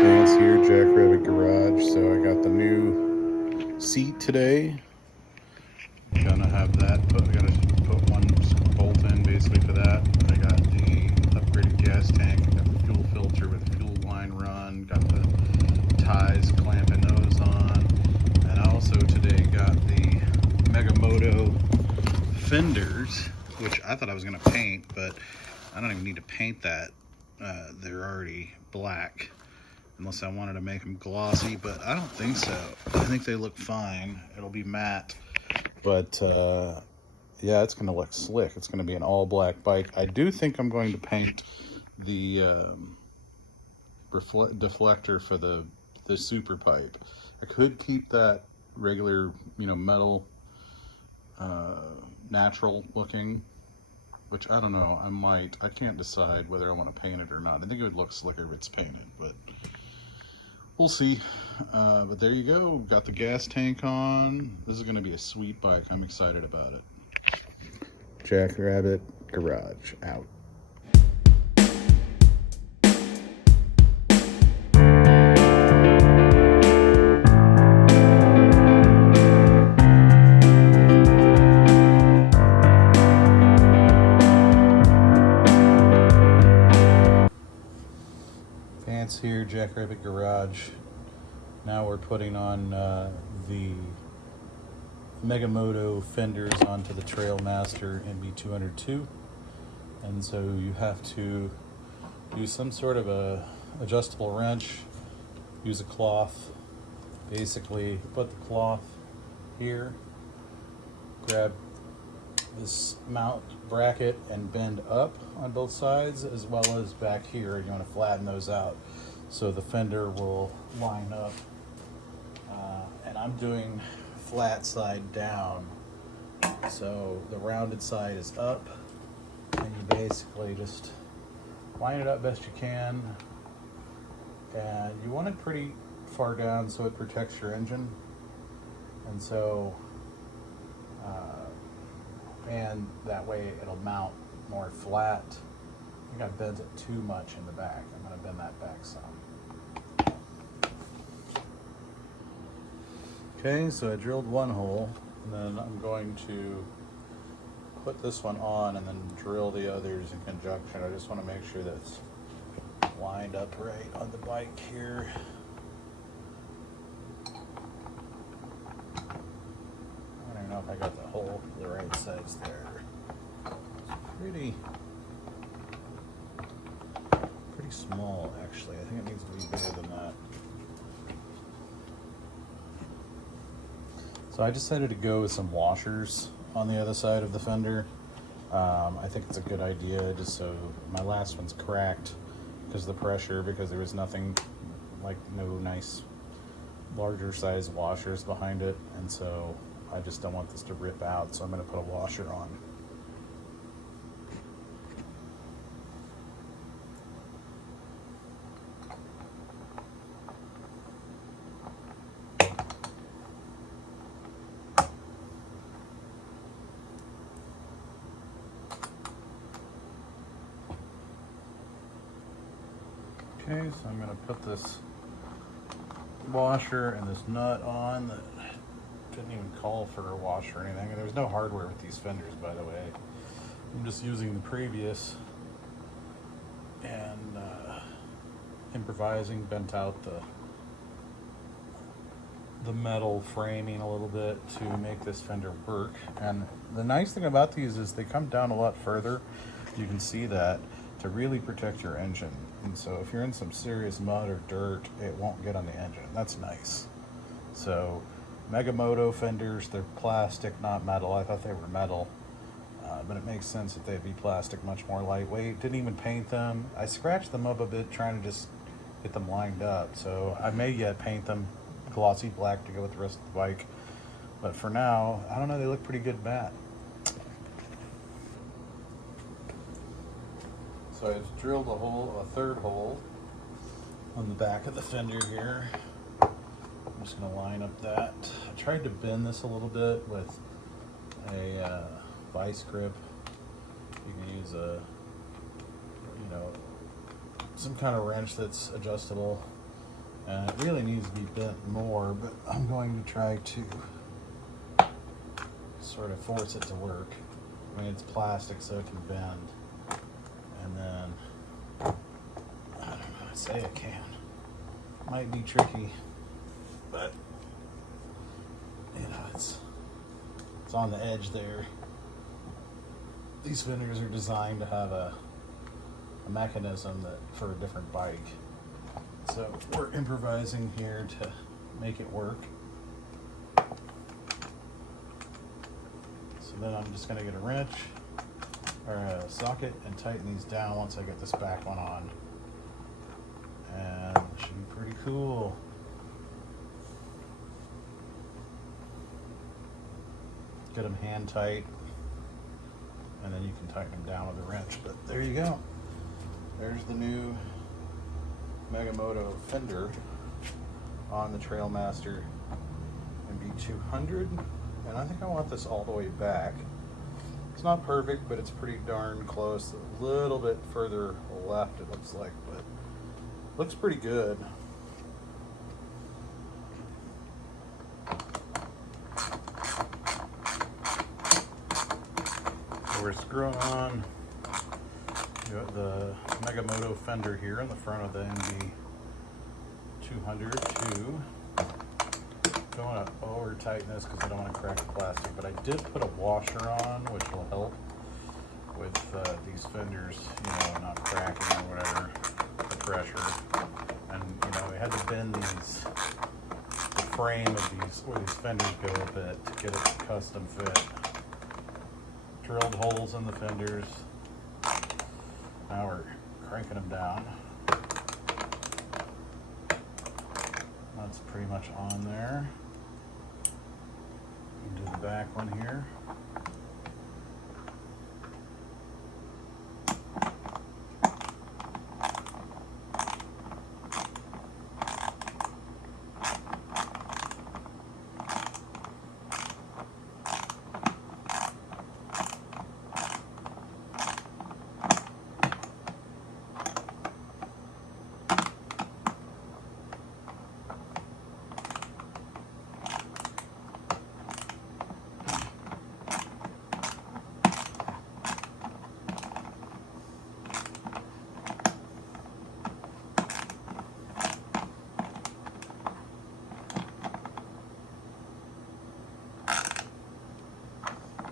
Lance here, Jackrabbit Garage. So I got the new seat today. Gonna have that put. I gotta put one bolt in basically for that. I got the upgraded gas tank. I got the fuel filter with the fuel line run. Got the ties clamping those on, and I also today got the Megamoto fenders, which I thought I was gonna paint, but I don't even need to paint that. They're already black, unless I wanted to make them glossy, but I don't think so. I think they look fine. It'll be matte, but yeah, it's gonna look slick. It's gonna be an all black bike. I do think I'm going to paint the deflector for the super pipe. I could keep that regular, metal, natural looking, which I don't know. I can't decide whether I want to paint it or not. I think it would look slicker if it's painted, but we'll see. But there you go. Got the gas tank on. This is going to be a sweet bike. I'm excited about it. Jackrabbit Garage out. Vance here, Jackrabbit Garage. Now we're putting on the Megamoto fenders onto the Trailmaster NB202, and so you have to use some sort of a adjustable wrench, use a cloth, basically put the cloth here, grab this mount bracket and bend up on both sides, as well as back here. You want to flatten those out so the fender will line up, and I'm doing flat side down, so the rounded side is up, and you basically just line it up best you can, and you want it pretty far down so it protects your engine, and so and that way it'll mount more flat. I think I bent it too much in the back. I'm going to bend that back some. Okay, so I drilled one hole, and then I'm going to put this one on and then drill the others in conjunction. I just want to make sure that it's lined up right on the bike here. I don't know if I got the hole the right size there. It's pretty small, actually. I think it needs to be bigger than that. So I decided to go with some washers on the other side of the fender. I think it's a good idea, just so my last one's cracked because of the pressure, because there was nothing, like no nice larger size washers behind it, and so I just don't want this to rip out, so I'm going to put a washer on. Okay, so I'm going to put this washer and this nut on that didn't even call for a washer or anything. And there's no hardware with these fenders, by the way. I'm just using the previous and improvising, bent out the metal framing a little bit to make this fender work. And the nice thing about these is they come down a lot further. You can see that, to really protect your engine. And so if you're in some serious mud or dirt, it won't get on the engine. That's nice. So Megamoto fenders, they're plastic, not metal. I thought they were metal, but it makes sense that they'd be plastic, much more lightweight. Didn't even paint them. I scratched them up a bit trying to just get them lined up. So I may yet paint them glossy black to go with the rest of the bike. But for now, I don't know, they look pretty good matte. So I drilled a third hole on the back of the fender here. I'm just going to line up that. I tried to bend this a little bit with a vice grip. You can use a, some kind of wrench that's adjustable. And it really needs to be bent more, but I'm going to try to sort of force it to work. I mean, it's plastic, so it can bend. And then, I don't know, I say it can. Might be tricky, but, you know, it's on the edge there. These fenders are designed to have a mechanism that for a different bike. So we're improvising here to make it work. So then I'm just gonna get a wrench or a socket and tighten these down once I get this back one on. And it should be pretty cool. Get them hand tight, and then you can tighten them down with a wrench. But there you go. There's the new Megamoto Fender on the Trailmaster MB200, and I think I want this all the way back. It's not perfect, but it's pretty darn close. A little bit further left, it looks like, but looks pretty good. We're screwing on the Megamoto Fender here in the front of the MB200 too. Don't want to over tighten this because I don't want to crack the plastic, but I did put a washer on, which will help with these fenders, you know, not cracking or whatever, the pressure. And you know, we had to bend the frame of these, where these fenders go a bit, to get it custom fit. Drilled holes in the fenders. Now we're cranking them down. That's pretty much on there. Do the back one here.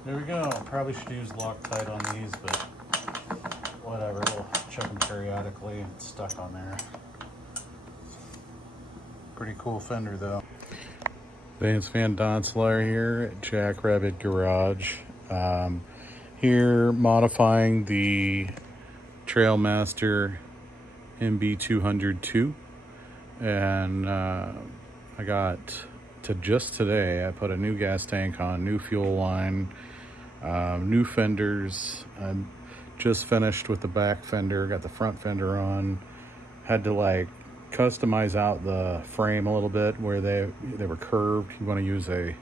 There we go. Probably should use Loctite on these, but whatever. We'll check them periodically. It's stuck on there. Pretty cool fender, though. Vance Van Donselaar here at Jackrabbit Garage. Here modifying the Trailmaster MB202, and I got to just today. I put a new gas tank on, new fuel line, new fenders. I'm just finished with the back fender, got the front fender on. Had to like customize out the frame a little bit where they were curved. You want to use a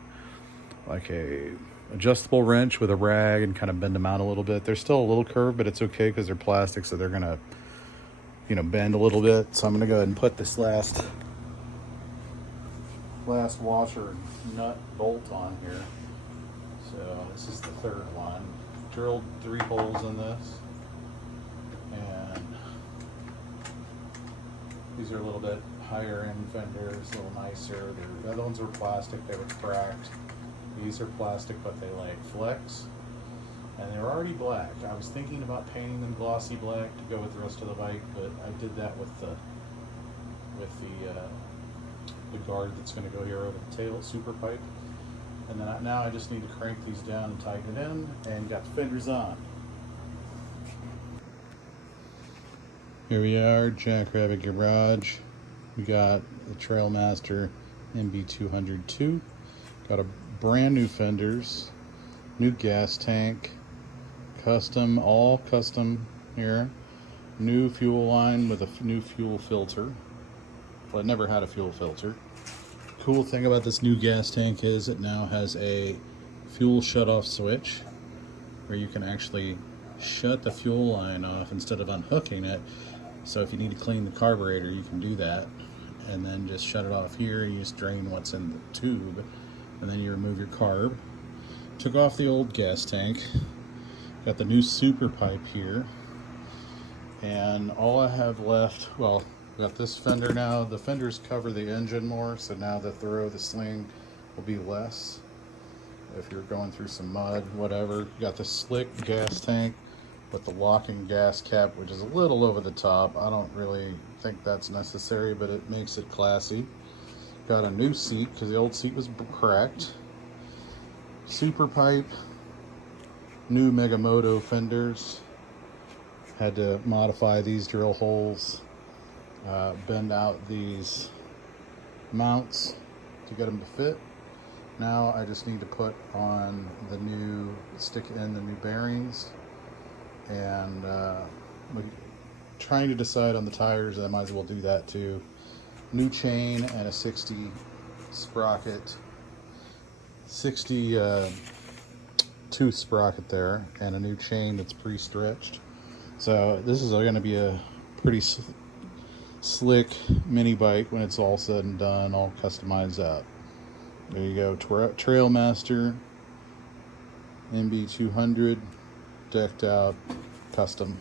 adjustable wrench with a rag and kind of bend them out a little bit. They're still a little curved, but it's okay because they're plastic, so they're gonna, you know, bend a little bit. So I'm gonna go ahead and put this last washer nut bolt on here. So this is the third one. Drilled 3 holes in this, and these are a little bit higher end fenders, a little nicer. The other ones were plastic, they were cracked. These are plastic, but they like flex, and they're already black. I was thinking about painting them glossy black to go with the rest of the bike, but I did that with the guard that's going to go here over the tail, super pipe. And then now I just need to crank these down and tighten it in, and got the fenders on. Here we are, Jackrabbit Garage. We got the Trailmaster MB202. Got a brand new fenders, new gas tank, all custom here. New fuel line with a new fuel filter. Well, it never had a fuel filter. Cool thing about this new gas tank is it now has a fuel shut-off switch where you can actually shut the fuel line off instead of unhooking it. So if you need to clean the carburetor, you can do that, and then just shut it off here. You just drain what's in the tube, and then you remove your carb. Took off the old gas tank. Got the new super pipe here, and all I have left, well, got this fender now. The fenders cover the engine more, so now the throw, the sling will be less if you're going through some mud, whatever. Got the slick gas tank with the locking gas cap, which is a little over the top. I don't really think that's necessary, but it makes it classy. Got a new seat because the old seat was cracked. Super pipe, new Megamoto fenders. Had to modify these drill holes, bend out these mounts to get them to fit. Now I just need to put on the new, stick in the new bearings, and I'm trying to decide on the tires. I might as well do that too. New chain and a 60 sprocket, 60 tooth sprocket there, and a new chain that's pre-stretched. So this is going to be a pretty slick mini bike when it's all said and done, all customized out. There you go, Trailmaster MB200, decked out, custom,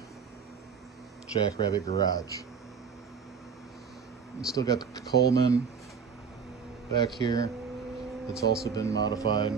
Jackrabbit Garage. Still got the Coleman back here. It's also been modified.